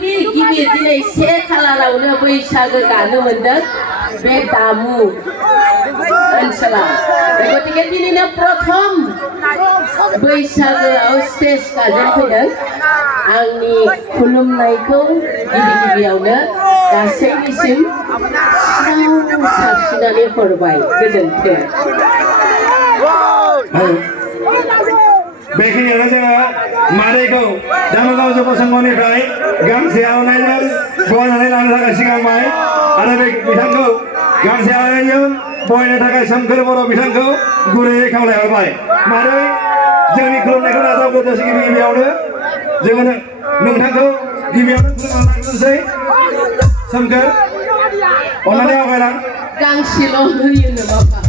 गिबि दिनै 1 खालारावनो बैसागो गानो मोनदों बे दामु ओनसोलाव गतिके दिनैनो प्रथम बैसागोआव स्टेज गाजेनफैदों आंनि खुलुमनायखौ गिबियावनो गासैनिसिम साबसिनानै हरबाय गोजोन्थों बेखिनियावनो जोङो मादैखौ दामगाव जुब संघनिफ्राय गांसे आर'नाइजों बरायनानै लानो थाखाय सिगांबाय आरो बे बिथांखौ गांसे आर'नाइजों बरायनो थाखाय सोमखोर बर' बिथांखौ गुरैयै खावलायहरबाय मादै जोंनि खुलुमनायखौ नाजावग्रोदोंसै गिबियावनो जोङो नोंथांखौ गिबियावनो खुलुमना लाग्रोनोसै सोमखोर अननानै आवगायलां गांसेल' होयोनो बाबा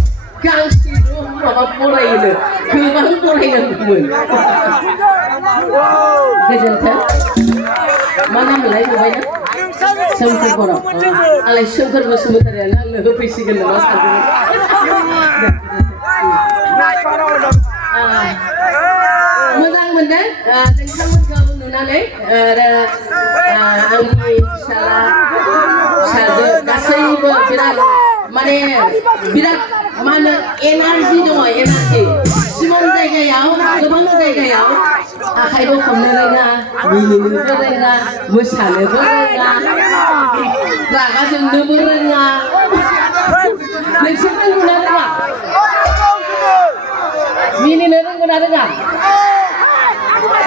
गांसेल' माबा फरायोनो गोबां फरायनांगौमोन गोजोन्थों मा नामलाय नुबायना सोमखोर बर' आंलाय सोमखोर बसुमतारियानो आंनो होफैसिगोन नामा सानदोंमोन मोजां मोनदों नोंथांमोनखौ नुनानै आरो आंनि फिसाजो गासैबो बिराद माने बिराद मा होनो एनार्जि दङ एनार्जि सिमन जायगायाव गोबां जायगायाव आखाइबो हमनो रोङा मिनिनोबो रोङा मोसानोबो रोङा रागा जोंनोबो रोङा नोंसोर रोंगौना रोङा मिनिनो रोंगौना रोङा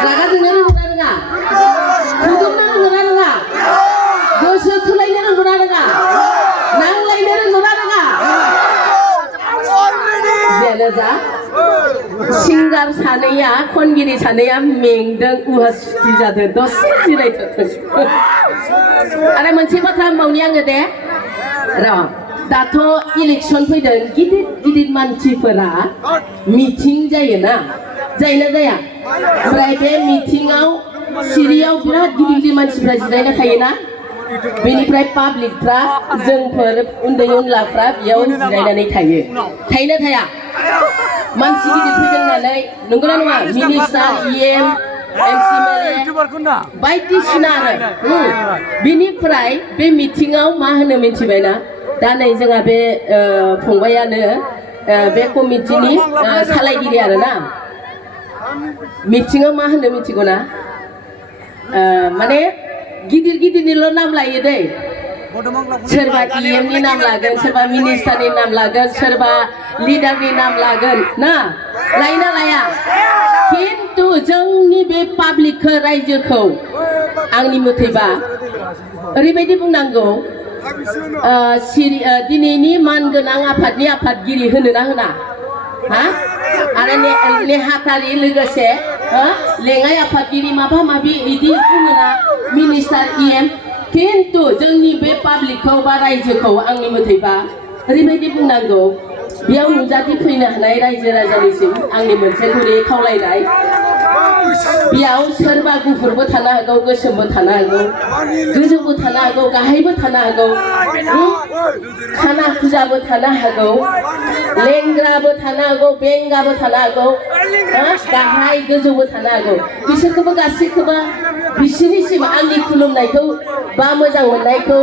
रागा जोंनो रोंगौना रोङा खुदुमनो रोंगौना रोङा गोसो थोलायनो रोंगौना रोङा नांलायनो रोंगौना रोङा जेनो जा सिंगार सानैया खनगिरि सानैया मेंदों उहासुथि जादों दसे जिरायथों आरो मोनसे बाथ्रा बुंबावनि आङो दे र' दाथ' इलेक्सन फैदों गिदिर गिदिर मानसिफोरा मिटिं जायोना जायोना जाया ओमफ्राय बे मिटिङाव सिरियाव बिराद गिदिर गिदिर मानसिफ्रा जिरायना थायोना बेनिफ्राय पाब्लिकफ्रा जोंफोर उन्दै उनलाफ्रा बेयाव जिरायनानै थायो थायोना थाया मानसि गिदिर फैदों होननानै नंगौना नङा मिनिस्टार EM बायदिसिना आरो बिनिफ्राय बे मिटिङाव मा होनो मिथिबायना दा नै जोंहा बे फंबायानो बे कमिटिनि सालायगिरि आरोना मिटिङाव मा होनो मिथिगौ ना माने गिदिर गिदिरनिल' नाम लायो दै सोरबा EM नि नाम लागोन सोरबा मिनिस्टारनि नाम लागोन सोरबा लिडारनि नाम लागोन ना लायोना लाया खिन्थु जोंनि बे पाब्लिकखौ रायजोखौ आंनि मथेबा ओरैबायदि बुंनांगौ दिनैनि मानगोनां आफादनि आफादगिरि होनोना होना हा आरो नेहाथारि लोगोसे लेङाइ आफादगिरि माबा माबि बिदि बुङोना मिनिस्टार EM खिन्थु जोंनि बे पाब्लिकखौ बा रायजोखौ आंनि मथेबा ओरैबायदि बुंनांगौ बेयाव नुजाथि फैनो हानाय रायजो राजानिसिम आंनि मोनसे गुरै खावलायनाय बेयाव सोरबा गुफुरबो थानो हागौ गोसोमबो थानो हागौ गोजौबो थानो हागौ गाहायबो थानो हागौ खाना खुजाबो थानो हागौ लेंग्राबो थानो हागौ बेंगाबो थानो हागौ गाहाय गोजौबो थानो हागौ बिसोरखौबो गासैखौबो बिसोरनिसिम आंनि खुलुमनायखौ बा मोजां मोननायखौ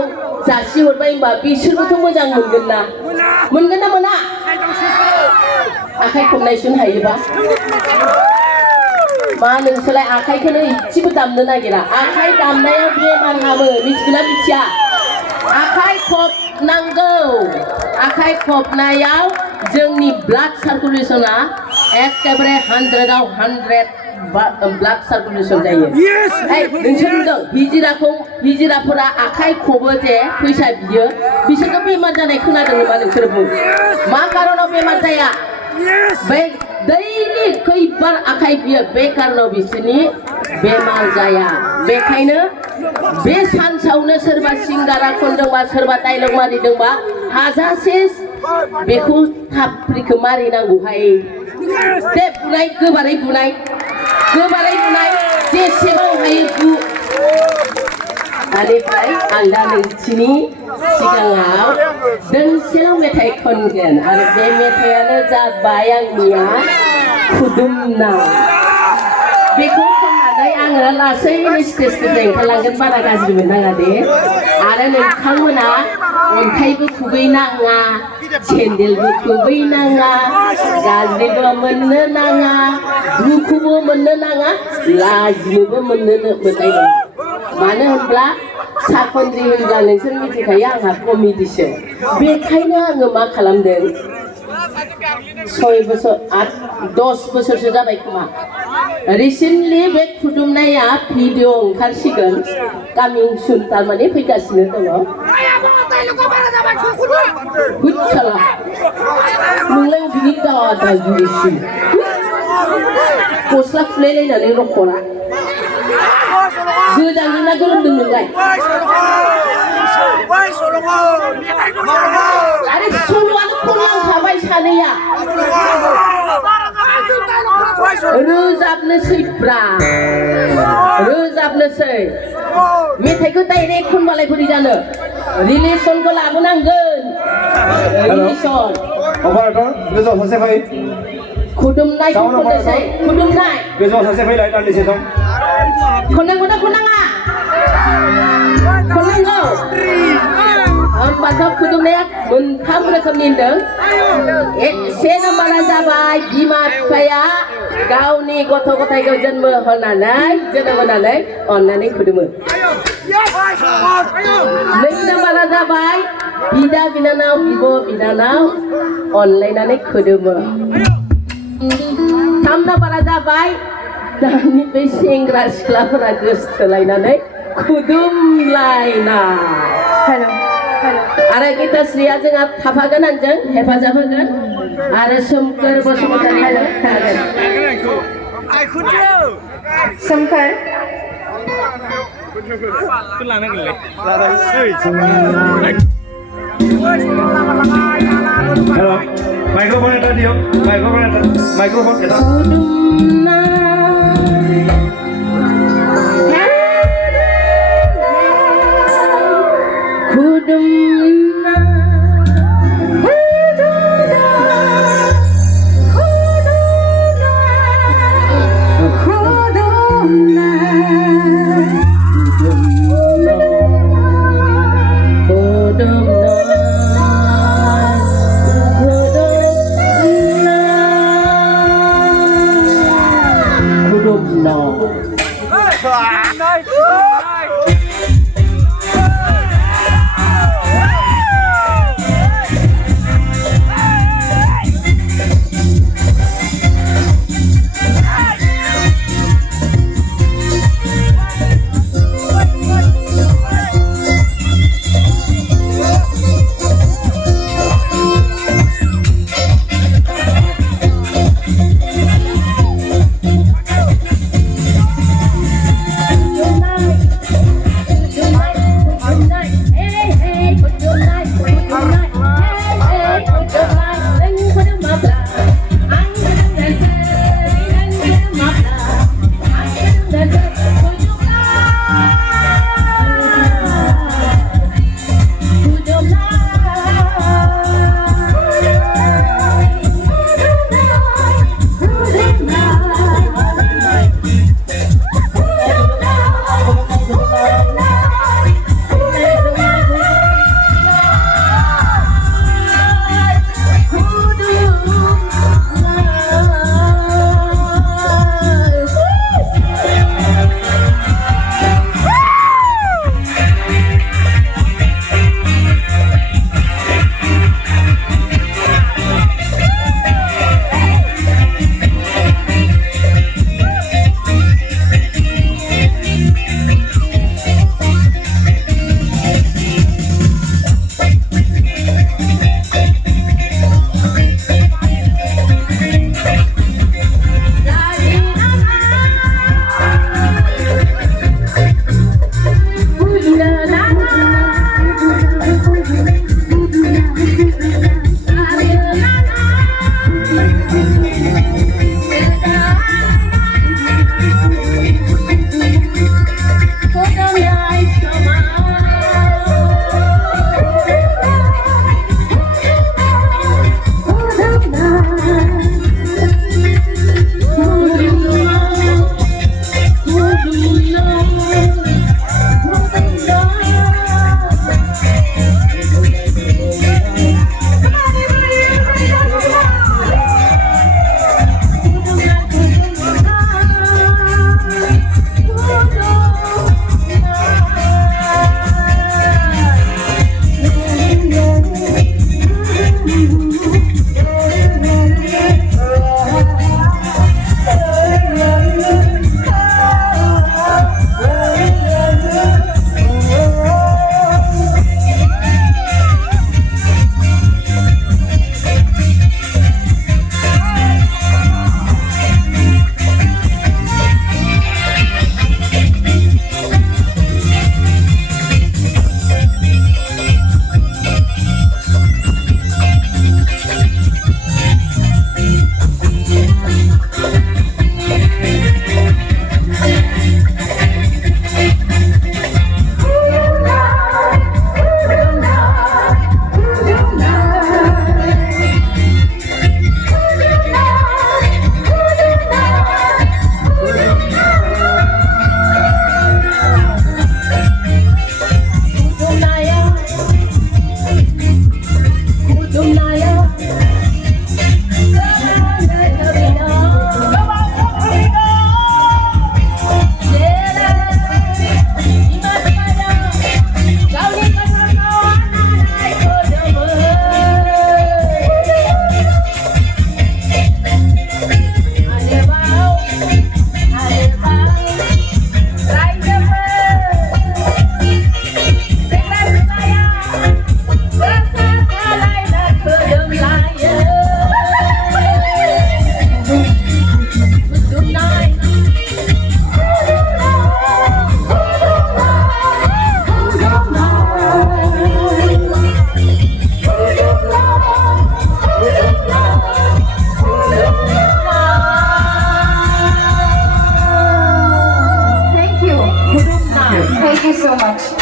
जासिहरबाय होनबा बिसोरबोथ' मोजां मोनगोन ना मोना आखाइ खबनायसिम हायोबा मा नोंसोरलाय आखाइखौनो इसेबो दामनो नागिरा आखाइ दामनायाव बेमार हामो मिथिगोना मिथिया आखाइ खबनांगौ आखाइ खबनायाव जोंनि ब्लाड सार्कुलेशना एकेबारे 100आव 100 ब्लाड सार्कुलेशन जायो नोंसोर नुदों हिजिराफोरा आखाइ खबो जे फैसा बियो बिसोरखौ बेमार जानाय खोनादों नामा नोंसोर बुं मा कारनाव बेमार जाया बे दैलि खैबार आखाइ बियो बे कारनाव बिसोरनि बेमार जाया बेखायनो बे सानसावनो सोरबा सिंगारा खनदोंबा सोरबा डायलग मारिदोंबा हाजासे बेखौ थाफ्रिखौ मारिनांगौहाय दे बुनाय गोबारै बुनाय जेसेबां हायो बु बेनिफ्राय आं दा नोंसिनि सिगाङाव दोंसेल' मेथाइ खनगोन आरो बे मेथाइयानो जाबाय आंनिया खुदुमना बेखौ खननानै आं आङो लासैनो स्टेजनिफ्राय ओंखारलांगोन बारा गाज्रि मोननाङा दे आरो नोंथांमोना अन्थाइबो खुबैनाङा सेन्देलबो खुबैनाङा गाज्रिबो मोननो नाङा दुखुबो मोननो नाङा लाजिनोबो मोननाय नङा मानो होनब्ला साखनद्रि होनब्ला नोंसोर मिथिखायो आंहा कमिटिसो बेखायनो आङो मा खालामदों 6 बोसोर 10 बोसोरसो जाबाय खोमा रिसेन्टलि बे खुदुमनाया भिडिअ ओंखारसिगोन कामिं सुन थारमाने फैगासिनो दङ हुइचाला नोंलाय अबेनि दादा गिरिसिन गस्ला खुलायलायनानै रख'ना गोजांदों ना गोलोमदों नोंलाय आरे सल'आनो खनलांखाबाय सानैया रोजाबनोसैब्रा रोजाबनोसै मेथाइखौ डाइरेक्ट खनबालाय बोरै जानो रिलेसनखौ लाबोनांगोन रिलेसन अपारेटर गोजौआव सासे फै खुदुमनायखौ खननोसै खुदुमनाय गोजौआव सासे फैलाय दान्दिसे सम खननांगौ ना खननाङा खननांगौ होमबाथ' खुदुमनाया मोनथाम रोखोमनि होनदों 1 नाम्बारा जाबाय बिमा बिफाया गावनि गथ' गथायखौ जोनोम होनानै अननानै खुदुमो 2 नाम्बारा जाबाय बिदा बिनानाव बिब' बिनानाव अनलायनानै खुदुमो 3 नाम्बारा जाबाय दानि बे सेंग्रा सिख्लाफोरा गोसथोलायनानै खुदुमलायनाय आरो गिताश्रीया जोंहा थाफागोन आंजों हेफाजाब होगोन आरो सोमखोर बसुमतारिया थागोन सोमखोर हेलो माइक्रोफोन এটা দিও माइक्रोफोन এটা Thank you so much.